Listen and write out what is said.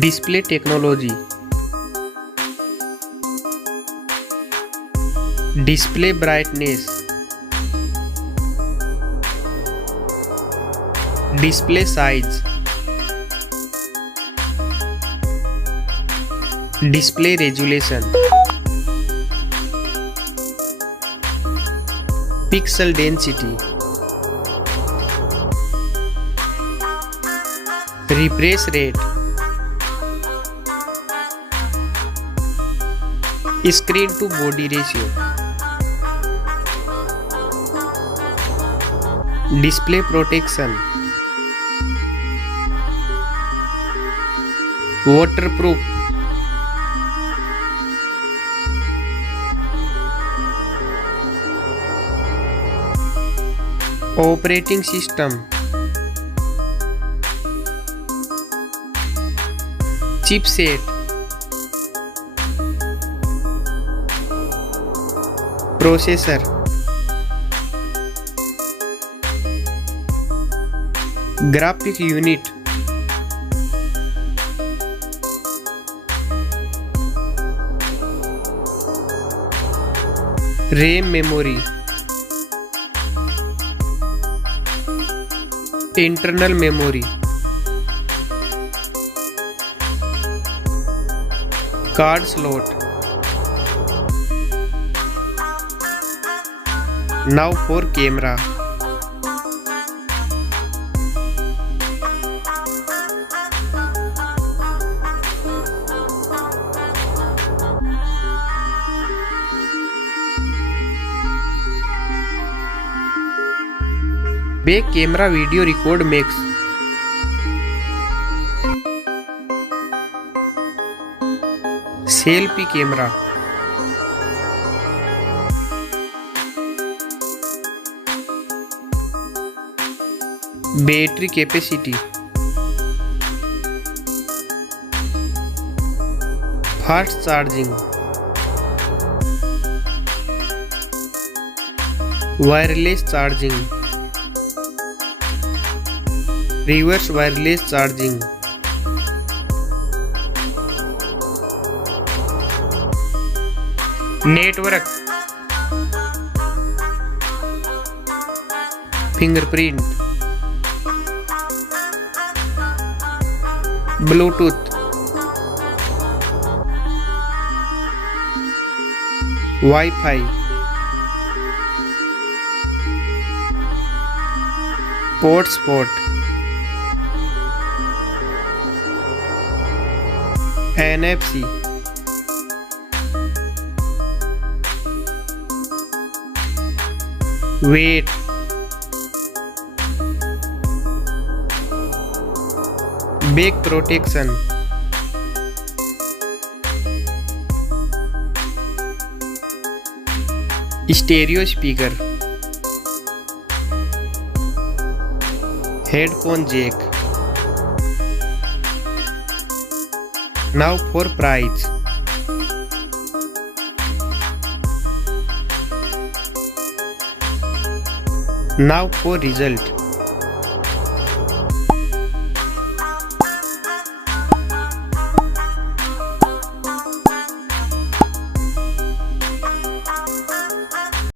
Display technology. Display brightness. Display size. Display resolution. Pixel density. Refresh rate. Screen to body ratio. Display protection. Waterproof. Operating system. Chipset. Processor. Graphic unit. RAM memory. Internal memory. Card slot. Now for camera. Back camera video record makes. Selfie camera. Battery capacity. Fast charging. Wireless charging. Reverse wireless charging. Network. Fingerprint. Bluetooth. Wi-Fi. Hotspot. NFC. Weight. Back protection. Stereo speaker. Headphone jack. Now for price. Now for result.